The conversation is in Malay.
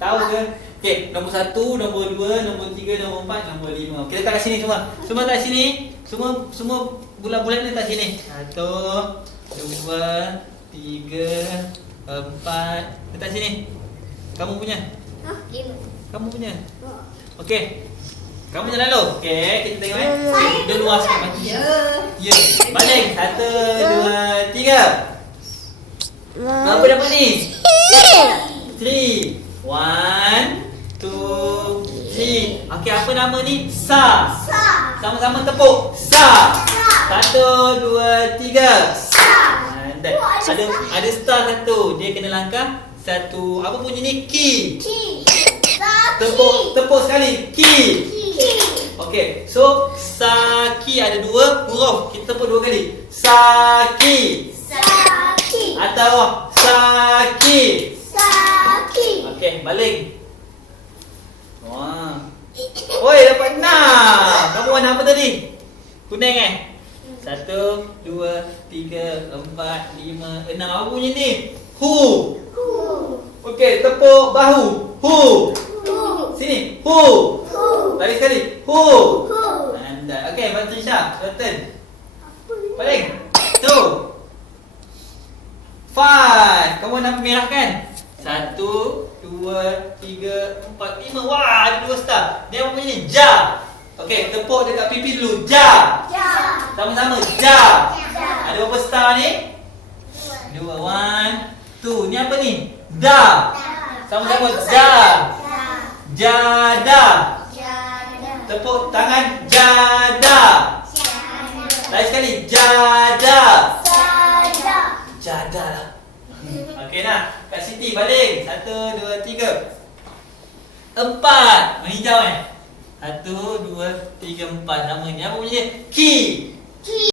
Tahu ke? Okey, nombor 1, nombor 2, nombor 3, nombor 4, nombor 5. Okey, letak kat sini semua. Semua letak sini. Semua bulan-bulan ni letak sini. 1, 2, 3, 4. Letak sini. Kamu punya. Kamu punya. Okey. Kamu jalan dulu. Okey, kita tengok Dia luar sikit mati. Ya. Balik. 1, 2, 3. Apa dapat ni? 3. 1, 2, 3. Okey, apa nama ni? Sa. Sama-sama tepuk. Sa. 1, 2, 3. Ada star satu. Dia kena langkah satu. Apa bunyi ni? Ki. Tepuk sekali. Ki. Okey, so Saki ada 2 huruf. Kita tepuk 2 kali. Saki. Atau Saki. Okey, baling. Wah. Oi, dapat 6. Kamu warna apa tadi? Kuning 1, 2, 3, 4, 5, 6. Apa bunyi ni? Hu. Okey, tepuk bahu. Hu. Sini. Hu. Lari sekali. Hu. Anda. Okey, bantu Syah. Betul. Baling. 2. 5. Kamu nak merah kan? 1, 2, 3, 4, 5. Wah, ada 2 star. Dia apa bunyi ni? Ja. Okey, tepuk dekat pipi dulu. Ja. Sama-sama. Ja. Ada berapa star ni? 2. 1, 2. Ni apa ni? Da. Sama-sama. Da. Jada. Tepuk tangan. Jada. Lagi sekali. Jada. Jada lah. Okey nah. Kak Siti baling. 1, 2, 3. 4. Warna hijau 1, 2, 3, 4. Nama ni apa bunyi dia? Ki.